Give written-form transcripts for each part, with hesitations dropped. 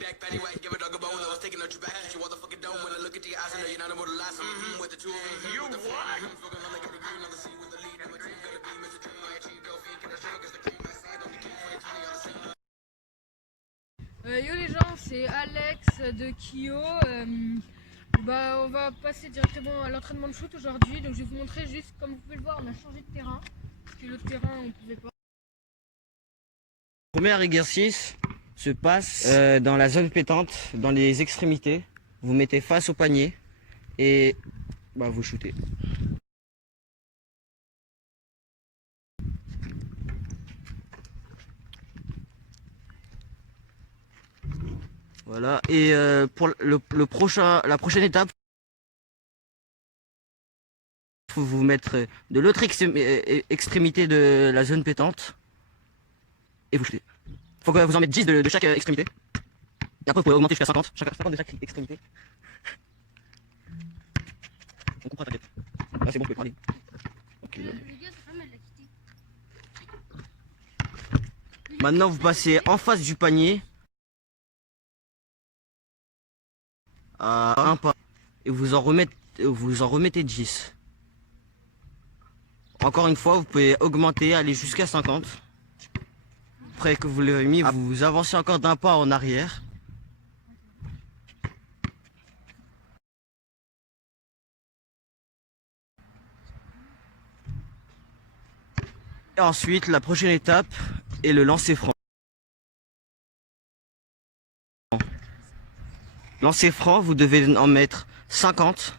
Yo les gens, c'est Alex de Kyo. On va passer directement à l'entraînement de shoot aujourd'hui. Donc je vais vous montrer juste, comme vous pouvez le voir, on a changé de terrain. Parce que l'autre terrain, on pouvait pas. Le premier exercice se passe dans la zone pétante, dans les extrémités. Vous mettez face au panier et vous shootez. Voilà, et pour la prochaine étape, il faut vous mettre de l'autre extrémité de la zone pétante et vous shootez. Il faut que vous en mettez 10 de chaque extrémité. Et après vous pouvez augmenter jusqu'à 50, 50 de chaque extrémité. On comprend, t'inquiète. Là c'est bon, je peux parler. Okay. Maintenant vous passez en face du panier à un pas et vous en remettez 10. Encore une fois, vous pouvez augmenter, aller jusqu'à 50. Après que vous l'avez mis, vous avancez encore d'un pas en arrière. Et ensuite, la prochaine étape est le lancer franc. Lancer franc, vous devez en mettre 50.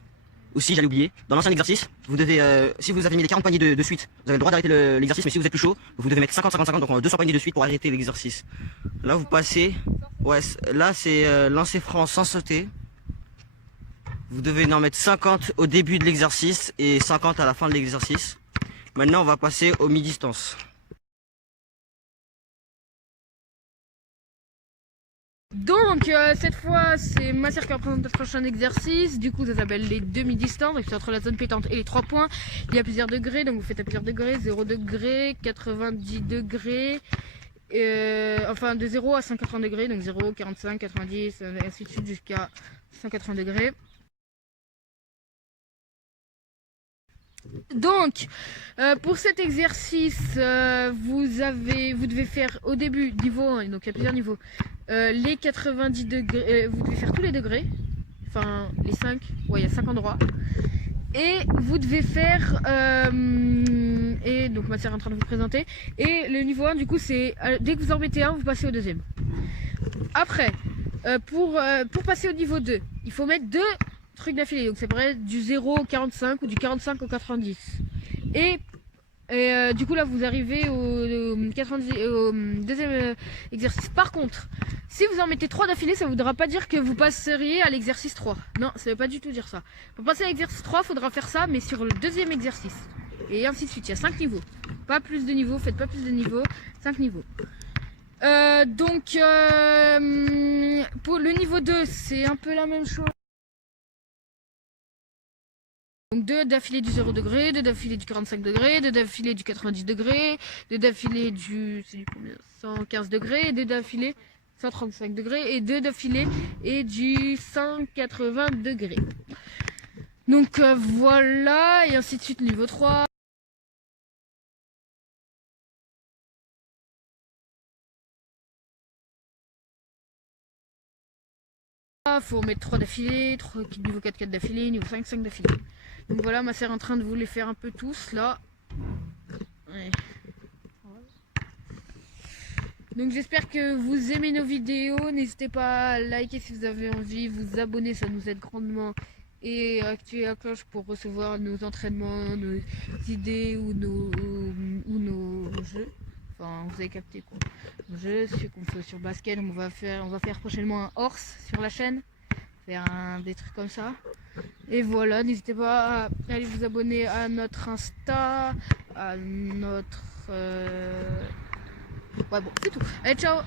Ou si j'allais oublier, dans l'ancien exercice, vous devez, si vous avez mis les 40 paniers de suite, vous avez le droit d'arrêter l'exercice, mais si vous êtes plus chaud, vous devez mettre 50-50-50, donc 200 paniers de suite pour arrêter l'exercice. Là vous passez, là c'est lancer franc sans sauter. Vous devez en mettre 50 au début de l'exercice et 50 à la fin de l'exercice. Maintenant on va passer au mi-distance. Donc cette fois c'est Massir qui va présenter le prochain exercice. Du coup ça s'appelle les demi-distances. Donc c'est entre la zone pétante et les 3 points. Il y a plusieurs degrés, donc vous faites à plusieurs degrés, 0 degré, 90 degrés, enfin de 0 à 180 degrés, donc 0, 45, 90, ainsi de suite jusqu'à 180 degrés. Donc pour cet exercice vous devez faire au début niveau 1, donc il y a plusieurs niveaux, les 90 degrés, vous devez faire tous les degrés, enfin les 5, ouais il y a 5 endroits, et vous devez faire et donc ma sœur est en train de vous présenter, et le niveau 1 du coup c'est dès que vous en mettez un vous passez au deuxième. Après pour passer au niveau 2 il faut mettre 2 trucs d'affilée, donc c'est vrai du 0 au 45 ou du 45 au 90, et du coup là vous arrivez au deuxième exercice. Par contre si vous en mettez 3 d'affilée, ça ne voudra pas dire que vous passeriez à l'exercice 3, non ça veut pas du tout dire ça. Pour passer à l'exercice 3 il faudra faire ça mais sur le deuxième exercice, et ainsi de suite. Il y a 5 niveaux, pas plus de niveaux, faites pas plus de niveaux, 5 niveaux. Donc pour le niveau 2 c'est un peu la même chose. Donc 2 d'affilée du 0 degré, 2 d'affilée du 45 degrés, 2 d'affilée du 90 degrés, 2 d'affilée du 115 degrés, 2 d'affilée 135 degrés et 2 d'affilée et du 180 degrés. Donc voilà, et ainsi de suite niveau 3. Faut mettre 3 d'affilée, niveau 4 d'affilée, niveau 5 d'affilée. Donc voilà, ma sœur est en train de vous les faire un peu tous là. Ouais. Donc j'espère que vous aimez nos vidéos. N'hésitez pas à liker si vous avez envie, vous abonner, ça nous aide grandement. Et activer la cloche pour recevoir nos entraînements, nos idées ou nos jeux. Enfin, vous avez capté quoi. Nos jeux, ce qu'on fait sur basket, on va faire prochainement un horse sur la chaîne. Faire des trucs comme ça. Et voilà, n'hésitez pas à aller vous abonner à notre Insta, à notre... Ouais bon, c'est tout. Allez, ciao.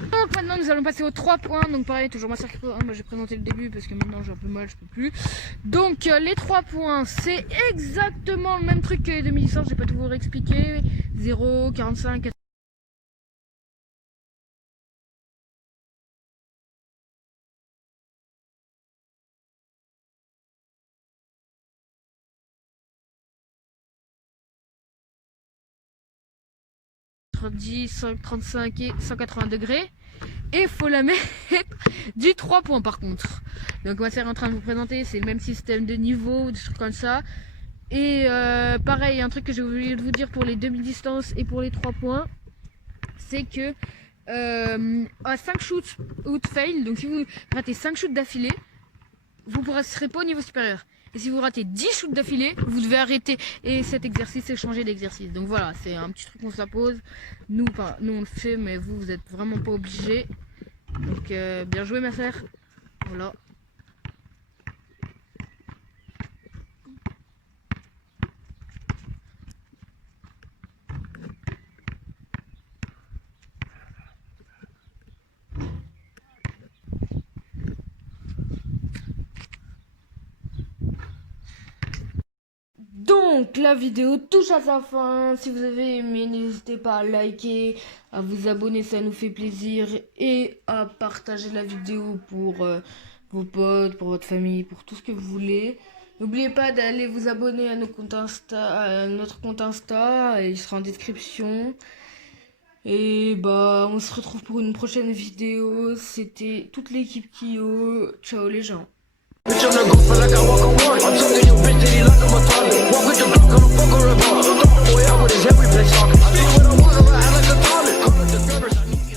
Donc maintenant nous allons passer aux 3 points. Donc pareil, toujours Massir qui... Moi j'ai présenté le début parce que maintenant j'ai un peu mal, je peux plus. Donc les 3 points, c'est exactement le même truc que les demi-distances, j'ai pas tout vous expliquer. 0, 45, 190, 135 et 180 degrés. Et il faut la mettre du 3 points par contre. Donc moi c'est en train de vous présenter, c'est le même système de niveau, des trucs comme ça. Et pareil, un truc que j'ai oublié de vous dire pour les demi-distances et pour les 3 points, c'est que à 5 shoots out fail, donc si vous ratez 5 shoots d'affilée, vous ne serez pas au niveau supérieur. Et si vous ratez 10 shoots d'affilée, vous devez arrêter et cet exercice et changer d'exercice. Donc voilà, c'est un petit truc qu'on s'impose. Nous on le fait, mais vous n'êtes vraiment pas obligés. Donc bien joué ma sœur. Voilà. Donc la vidéo touche à sa fin. Si vous avez aimé, n'hésitez pas à liker, à vous abonner, ça nous fait plaisir, et à partager la vidéo pour vos potes, pour votre famille, pour tout ce que vous voulez. N'oubliez pas d'aller vous abonner à nos comptes Insta, à notre compte Insta, il sera en description. Et bah on se retrouve pour une prochaine vidéo. C'était toute l'équipe Kyo. Ciao les gens. Bitch, I'm the goat, feel like I walk on water. I'm talking your bitch, did he like I'm a toilet? Walk with the Glock, I'm a fucker about. Throw my boy out with his head, we play soccer. I do what I want, I act like a toilet. Call it the Beavers, I need